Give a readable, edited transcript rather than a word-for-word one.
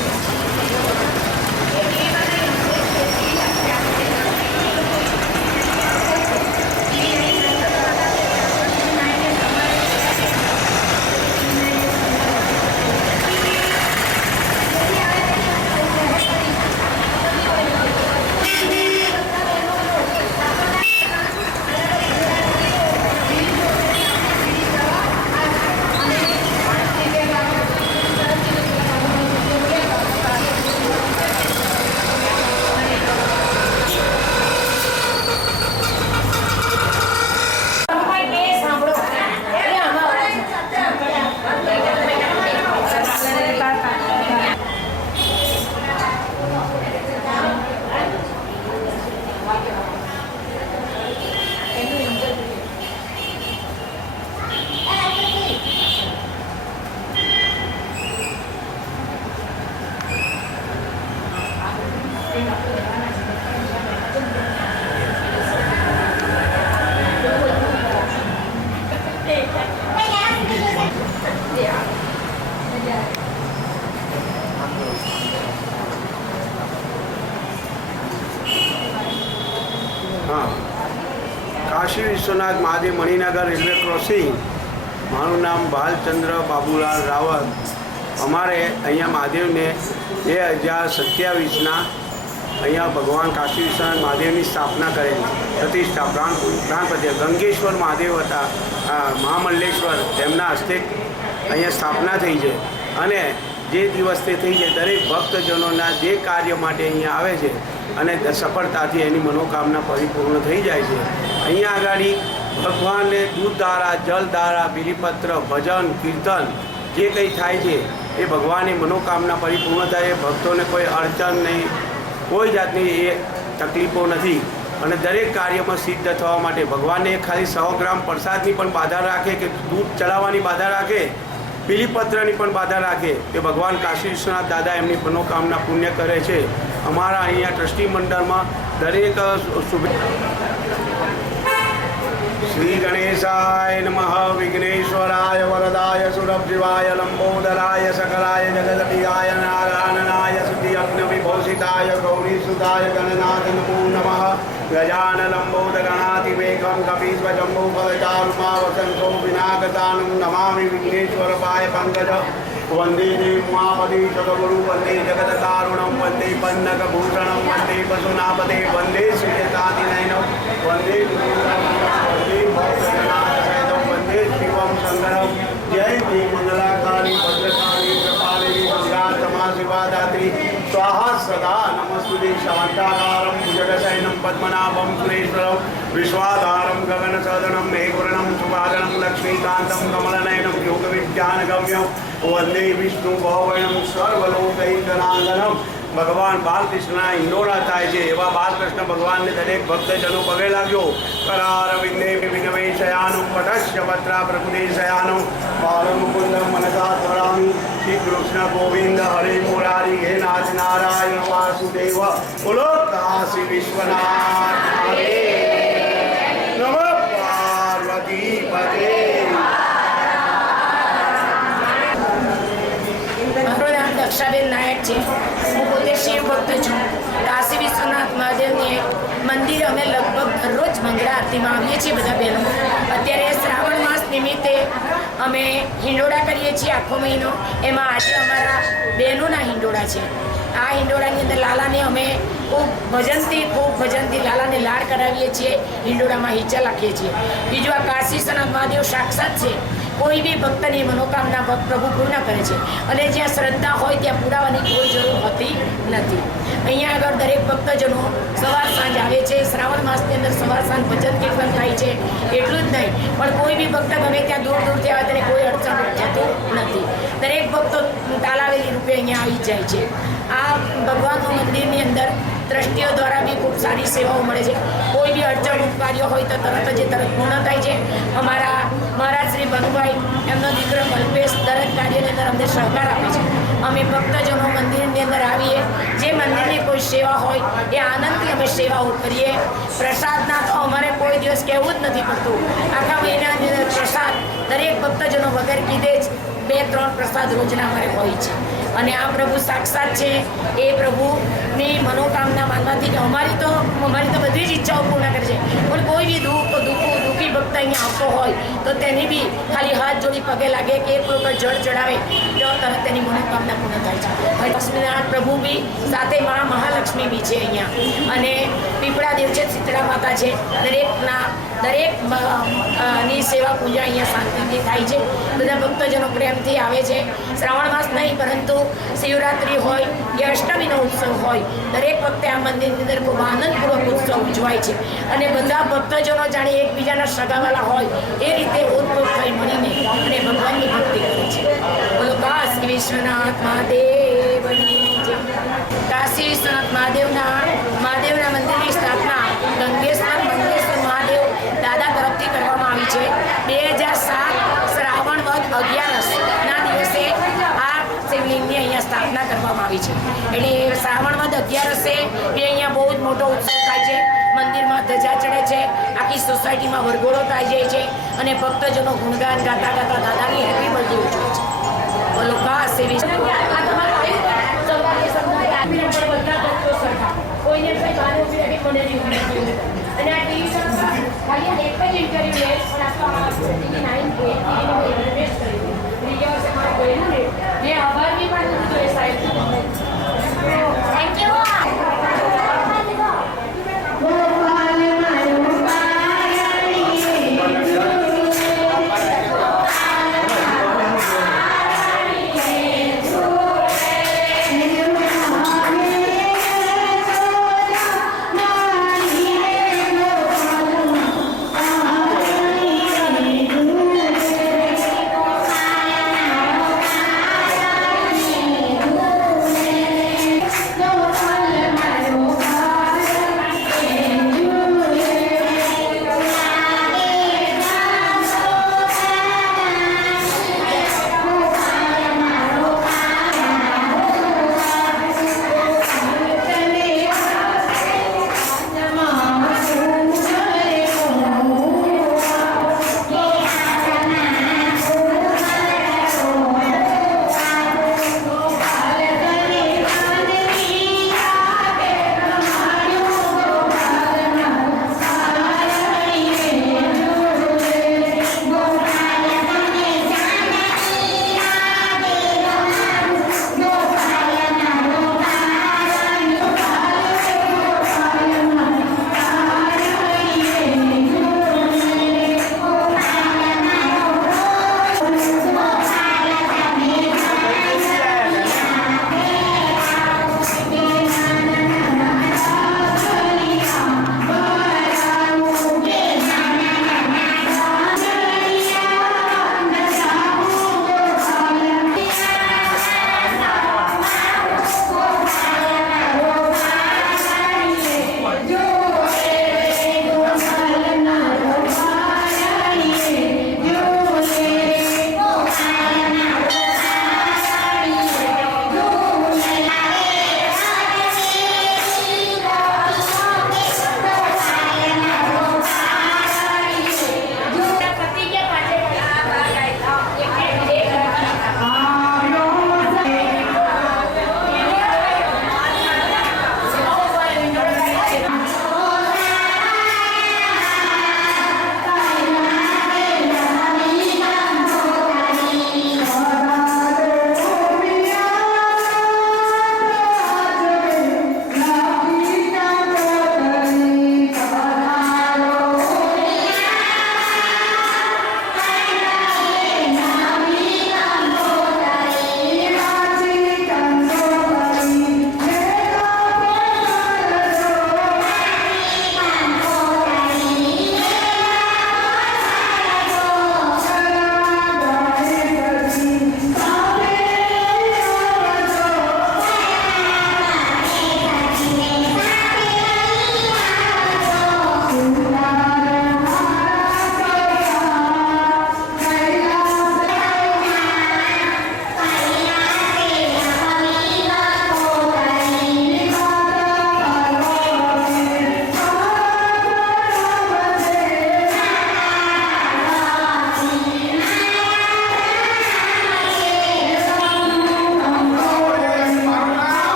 કરીએ છીએ। हाँ, काशी विश्वनाथ महादेव मणिनगर रेलवे क्रॉसिंग। मारू नाम बालचंद्र बाबूलाल रावत। अमारे अँ महादेव ने 2027 अँ भगवान काशी विश्वनाथ महादेव की स्थापना करेली प्रतिष्ठा प्राण प्रतिष्ठा गंगेश्वर महादेव था महामल्लेश्वर તેમના હસ્તે અહીંયા સ્થાપના થઈ છે અને જે દિવસે થઈ છે દરેક ભક્તજનોના જે કાર્ય માટે અહીંયા આવે છે અને સફળતાથી એની મનોકામના પરિપૂર્ણ થઈ જાય છે। અહીંયા આગળ ભગવાનને દૂધ દ્વારા જલ દ્વારા બિલીપત્ર ભજન કીર્તન જે કંઈ થાય છે એ ભગવાનની મનોકામના પરિપૂર્ણ થાય। ભક્તોને કોઈ અડચણ નહીં, કોઈ જાતની એ તકલીફો નથી અને દરેક કાર્યમાં સિદ્ધ થવા માટે ભગવાનને ખાલી 100 ગ્રામ પ્રસાદની પણ બાધા રાખે કે દૂધ ચડાવવાની બાધા રાખે, બિલીપત્રની પણ બાધા રાખે કે ભગવાન કાશી વિશ્વનાથ દાદા એમની મનોકામના પુણ્ય કરે છે। અમારા અહીંયા ટ્રસ્ટી મંડળમાં દરેક श्री गणेशाय नमः। विघ्नेश्वराय वरदाय सुरभिवाय लंबोदराय सकलाय जगदपियाय नारायणाय सुधि अग्नि विभूषिताय गौरीसुताय गणनाथ नमो नमः। गजानन लंबोदगणातिवेगं कपीश्वजम्बूफलचारुमावसंतो विनागतानं नमामि विघ्नेश्वरपाय पंकज। वंदे देवमापदे जगगुरु वंदे जगत्कारुणं वंदे पन्नकभूषणं वंदे पशुनापदे वंदे श्रीयतादिनयनं वंदे वंदे शिवं शंकरं। जय श्री मंगलाकाली भद्रकाली कृपालिनी दुर्गा क्षमा शिवा दात्री स्वाहा सदा नमस्तुते। शांताकारं भुजगशयनं पद्मनाभं सुरेश्वरं विश्वाधारं गगनसदनं मेघवर्णं सुभागनं लक्ष्मीकान्तं कमलनयनं योगविज्ञानगम्यं वंदे विष्णु भवनं सर्वलोकैकनाथनं। भगवान बालकृष्णना इंडोरा थाय छे एवा बालकृष्ण भगवान ने दरेक भक्तजनों पगे लाग्यो। करार विघ्ने विघ्नवे शयानं पटस्य पत्रा प्रकुदेशयानं बालमुकुन्दं मनसा स्मरामि। श्री कृष्ण गोविंद हरे मुरारी हे नाथ नारायण वासुदेव। बोलो काशी विश्वनाथ नमः। पार्वती पते। दक्षाबेन नायक है। हूँ पोते शिव भक्त छूँ। काशी विश्वनाथ महादेव ने मंदिर अमे लगभग दररोज मंगला आरती में आवीए छीए बधा बहनों। अत्यारे श्रावण मास निमित्ते अमे हिंडोळा करीए छीए आखो महीनो। एमां आजे अमारा बहनोना हिंडोळा छे। आ हिंडोळानी अंदर लालाने अमे खूब भजनथी लालाने लाड करावीए छीए। हिंडोळामां हीचा लाखीए छीए। बीजुं आ काशी विश्वनाथ महादेव साक्षात छे। कोई भी भक्तनी मनोकामना भक्त प्रभु पूर्ण करे छे अने ज्यां श्रद्धा होय त्यां पुरावानी कोई जरूर होती नथी। अहींया आगळ दरेक भक्तजनो सवार सांज आवे छे। श्रावण मासनी अंदर सवार सांज भजन कीर्तन थाय छे। एटલું જ नहीं पण कोई भी भक्त गमे त्यां दूर दूरथी आवे त्याने कोई अडचण थती नथी। दरेक भक्तो तालावेली रूपे अहींया આવી જાય છે। आ भगवानનું મંદિરની અંદર ટ્રસ્ટીઓ द्वारा भी खूब सारी सेवाओं મળે છે। कोई भी अड़चण कार्य होय तो तरत ज तरत पूर्ण थाय छे। अमारा महाराज श्री भगवाई एमनो दीकरो कल्पेश दरेक कार्यनी अंदर अમને सहकार आपे छे। अमे भक्तजनो मंदिरनी अंदर आवीए जे मंदिरनी कोई सेवा होय ए आनंदथी अमे सेवाओ करीए। प्रसादना तो अमारे कोई दिवस कहेवुं ज नथी पड़तुं। आखा महीनानी अंदर प्रसाद दरेक भक्तजनो वगर कीधे ज 2-3 प्रसाद रोजना अमारे होय छे અને આ પ્રભુ સાક્ષાત છે. એ પ્રભુની મનોકામના માનવાથી કે અમારી તો બધી જ ઈચ્છાઓ પૂર્ણ કરે છે. પણ કોઈ બી દુઃખી ભક્ત અહીંયા આવતો હોય તો તેની બી ખાલી હાથ જોડી પગે લાગે કે એક લોકો જળ ચડાવે તો તરત તેની મનોકામના પૂર્ણ થાય છે. હવે લક્ષ્મીનારાયણ પ્રભુ બી સાથે મહાલક્ષ્મી બી છે અહીંયા, અને પીપળા દેવ છે, શીતળા માતા છે. દરેક ની સેવા પૂજા અહીંયા શાંતિથી થાય છે. બધા ભક્તજનો પ્રેમથી આવે છે. શ્રાવણ માસ નહીં પરંતુ શિવરાત્રિ હોય કે અષ્ટમીનો ઉત્સવ હોય, દરેક વખતે આ મંદિરની અંદર ખૂબ આનંદપૂર્વક ઉત્સવ ઉજવાય છે. અને બધા ભક્તજનો જાણે એકબીજાના સગાવાલા હોય એ રીતે ઓતપ્રોત થઈ મળીને અને ભગવાનની ભક્તિ કરે છે. બોલો કાશી વિશ્વનાથ મહાદેવની જય. કાશી વિશ્વનાથ મહાદેવના મંદિરની સ્થાપના ગંગેશ્વર મહાદેવ દાદા તરફથી કરવામાં આવી છે. 2007 શ્રાવણ વદ 11ના દિવસે આ શિવલિંગની અહીંયા સ્થાપના કરવામાં આવી છે. એટલે શ્રાવણ વદ 11 એ અહીંયા બહુ જ મોટો ઉત્સવ થાય છે. મંદિરમાં ધજા ચડે છે, આખી સોસાયટીમાં વરઘોડો થાય જાય છે, અને ભક્તજનો ગુણગાન ગાતા ગાતા દાદાની હેપી બર્થડે ઉજવે છે. બોલો કાશી કોઈને કંઈ બહાર ઉભી રહી મને નહીં અને આ ટીવી ખાલી એક જ ઇન્ટરવ્યુ લે પણ આ તો ટીવી 9 ઇન્વેસ્ટ કર્યું. બીજા વર્ષે મારે ગયેલું ને